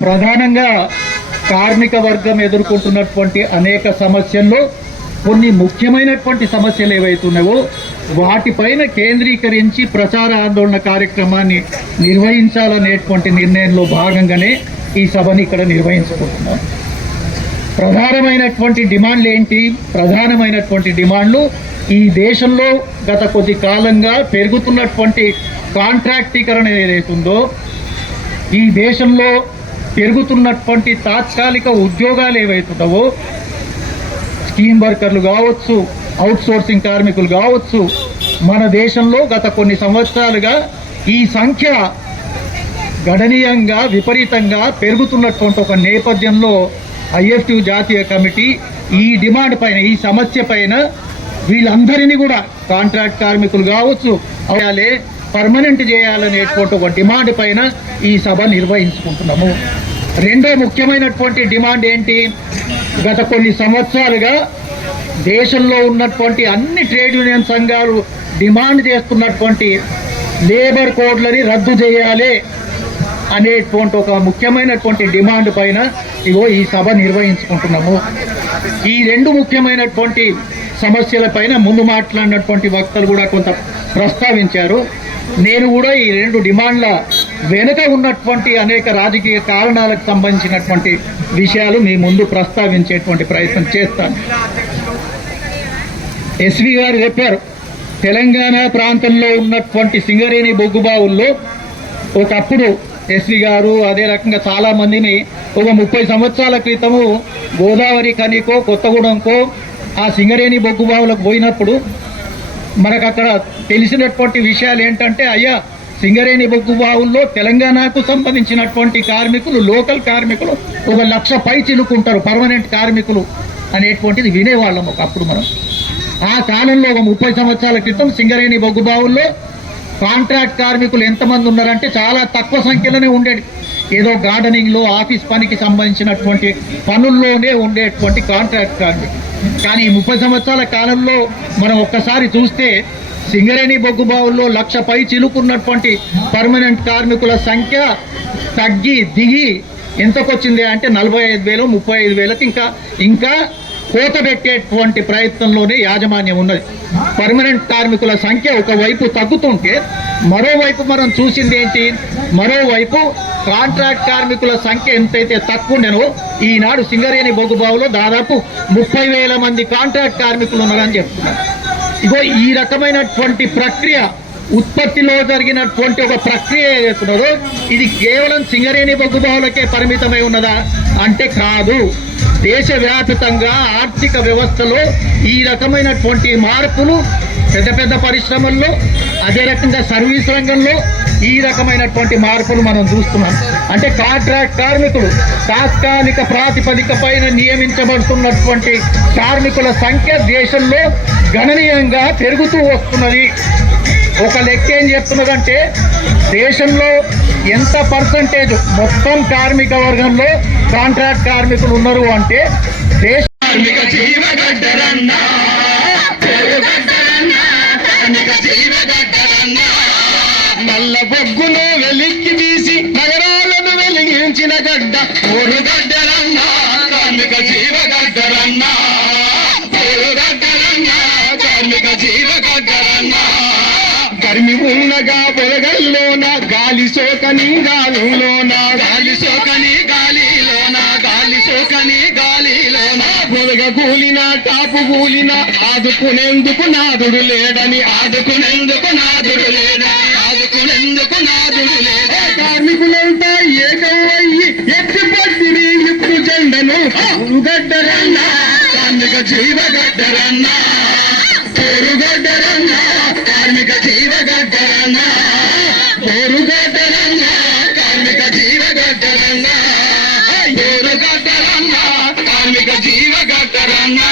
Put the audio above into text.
ప్రధానంగా కార్మిక వర్గం ఎదుర్కొంటున్నటువంటి అనేక సమస్యల్లో కొన్ని ముఖ్యమైనటువంటి సమస్యలు ఏవైతున్నాయో వాటిపైన కేంద్రీకరించి ప్రచార ఆందోళన కార్యక్రమాన్ని నిర్వహించాలనేటువంటి నిర్ణయంలో భాగంగానే ఈ సభని ఇక్కడ నిర్వహించుకుంటున్నాం. ప్రధానమైనటువంటి డిమాండ్లు ఏంటి? ప్రధానమైనటువంటి డిమాండ్లు ఈ దేశంలో గత కొద్ది కాలంగా పెరుగుతున్నటువంటి కాంట్రాక్టీకరణ ఏదైతుందో ఈ దేశంలో పెరుగుతున్నటువంటి తాత్కాలిక ఉద్యోగాలు ఏవైతున్నావో స్కీమ్ వర్కర్లు కావచ్చు అవుట్సోర్సింగ్ కార్మికులు కావచ్చు మన దేశంలో గత కొన్ని సంవత్సరాలుగా ఈ సంఖ్య గణనీయంగా విపరీతంగా పెరుగుతున్నటువంటి ఒక నేపథ్యంలో ఐఎఫ్టి జాతీయ కమిటీ ఈ డిమాండ్ పైన ఈ సమస్య పైన వీళ్ళందరినీ కూడా కాంట్రాక్ట్ కార్మికులు కావచ్చు పర్మనెంట్ చేయాలనేటువంటి ఒక డిమాండ్ పైన ఈ సభ నిర్వహించుకుంటున్నాము. రెండో ముఖ్యమైనటువంటి డిమాండ్ ఏంటి? గత కొన్ని సంవత్సరాలుగా దేశంలో ఉన్నటువంటి అన్ని ట్రేడ్ యూనియన్ సంఘాలు డిమాండ్ చేస్తున్నటువంటి లేబర్ కోడ్లని రద్దు చేయాలి అనేటువంటి ఒక ముఖ్యమైనటువంటి డిమాండ్ పైన ఇగో ఈ సభ నిర్వహించుకుంటున్నాము. ఈ రెండు ముఖ్యమైనటువంటి సమస్యల పైన ముందు మాట్లాడినటువంటి వక్తలు కూడా కొంత ప్రస్తావించారు. నేను కూడా ఈ రెండు డిమాండ్ల వెనుక ఉన్నటువంటి అనేక రాజకీయ కారణాలకు సంబంధించినటువంటి విషయాలు మీ ముందు ప్రస్తావించేటువంటి ప్రయత్నం చేస్తాను. ఎస్వి గారు చెప్పారు తెలంగాణ ప్రాంతంలో ఉన్నటువంటి సింగరేణి బొగ్గుబావుల్లో ఒకప్పుడు ఎస్వి గారు అదే రకంగా చాలా మందిని ఒక ముప్పై సంవత్సరాల క్రితము గోదావరి కనికో కొత్తగూడెంకో ఆ సింగరేణి బొగ్గుబావులకు పోయినప్పుడు మనకు అక్కడ తెలిసినటువంటి విషయాలు ఏంటంటే అయ్యా సింగరేణి బొగ్గు బావుల్లో తెలంగాణకు సంబంధించినటువంటి కార్మికులు లోకల్ కార్మికులు ఒక లక్ష పై చిలుకుంటారు పర్మనెంట్ కార్మికులు అనేటువంటిది వినేవాళ్ళం ఒకప్పుడు మనం. ఆ కాలంలో ఒక ముప్పై సంవత్సరాల క్రితం సింగరేణి బొగ్గు బావుల్లో కాంట్రాక్ట్ కార్మికులు ఎంతమంది ఉన్నారంటే చాలా తక్కువ సంఖ్యలోనే ఉండేది. ఏదో గార్డెనింగ్లో ఆఫీస్ పనికి సంబంధించినటువంటి పనుల్లోనే ఉండేటువంటి కాంట్రాక్ట్ కార్మికులు కానీ ముప్పై సంవత్సరాల కాలంలో మనం ఒక్కసారి చూస్తే సింగరేణి బొగ్గుబావుల్లో లక్ష పై చిలుకున్నటువంటి పర్మనెంట్ కార్మికుల సంఖ్య తగ్గి దిగి ఎంతకొచ్చింది అంటే నలభై ఐదు వేలు ముప్పై ఐదు వేలకు ఇంకా ఇంకా కోత పెట్టేటువంటి ప్రయత్నంలోనే యాజమాన్యం ఉన్నది. పర్మనెంట్ కార్మికుల సంఖ్య ఒకవైపు తగ్గుతుంటే మరోవైపు మనం చూసింది ఏంటి? మరోవైపు కాంట్రాక్ట్ కార్మికుల సంఖ్య ఎంతైతే తక్కువ ఉండేనో ఈనాడు సింగరేణి బొగ్గుబావులో దాదాపు ముప్పై వేల మంది కాంట్రాక్ట్ కార్మికులు ఉన్నారని చెప్తున్నారు. ఇగో ఈ రకమైనటువంటి ప్రక్రియ ఉత్పత్తిలో జరిగినటువంటి ఒక ప్రక్రియ ఏదైతున్నదో ఇది కేవలం సింగరేణి బొగ్గుబావులకే పరిమితమై ఉన్నదా? అంటే కాదు. దేశవ్యాప్తంగా ఆర్థిక వ్యవస్థలో ఈ రకమైనటువంటి మార్పులు పెద్ద పెద్ద పరిశ్రమల్లో అదే రకంగా సర్వీస్ రంగంలో ఈ రకమైనటువంటి మార్పులు మనం చూస్తున్నాం. అంటే కాంట్రాక్ట్ కార్మికులు తాత్కాలిక ప్రాతిపదిక పైన నియమించబడుతున్నటువంటి కార్మికుల సంఖ్య దేశంలో గణనీయంగా పెరుగుతూ వస్తున్నది. ఒక లెక్క ఏం చెప్తున్నదంటే దేశంలో ఎంత పర్సంటేజ్ మొత్తం కార్మిక వర్గంలో కాంట్రాక్ట్ కార్మికులు ఉన్నారు అంటే దేశ కార్మిక జీవగడ్డరన్నా గడ్డరన్నా బొగ్గును వెలిక్కి తీసి నగరాలను వెలిగించిన గడ్డ ఊరు గడ్డరన్నా కార్మిక జీవగడ్డరన్నా ఉన్నగా పొలగల్లోన గాలి సోకని గాలిలోన. గాలి సోకని గాలిలోన గాలి సోకని గాలిలోన. పొలగ కూలిన టాపు కూలిన ఆదుకునేందుకు నాదుడు లేడని. ఆదుకునేందుకు నాదుడు లేడని ఆదుకునేందుకు నాదుడు లేడని. కార్మికులంతా ఏకమయ్యి ఎత్తి పట్టిని ఇప్పుడు జెండను. గడ్డరన్నా కార్మిక జీవగడ్డరన్నా. పోరుగడ్డరన్నా కార్మిక జీవగడ్డరన్నా పోరుగడ్డరన్నా కార్మిక జీవగడ్డరన్నా పోరుగడ్డరన్నా కార్మిక జీవగడ్డరన్నా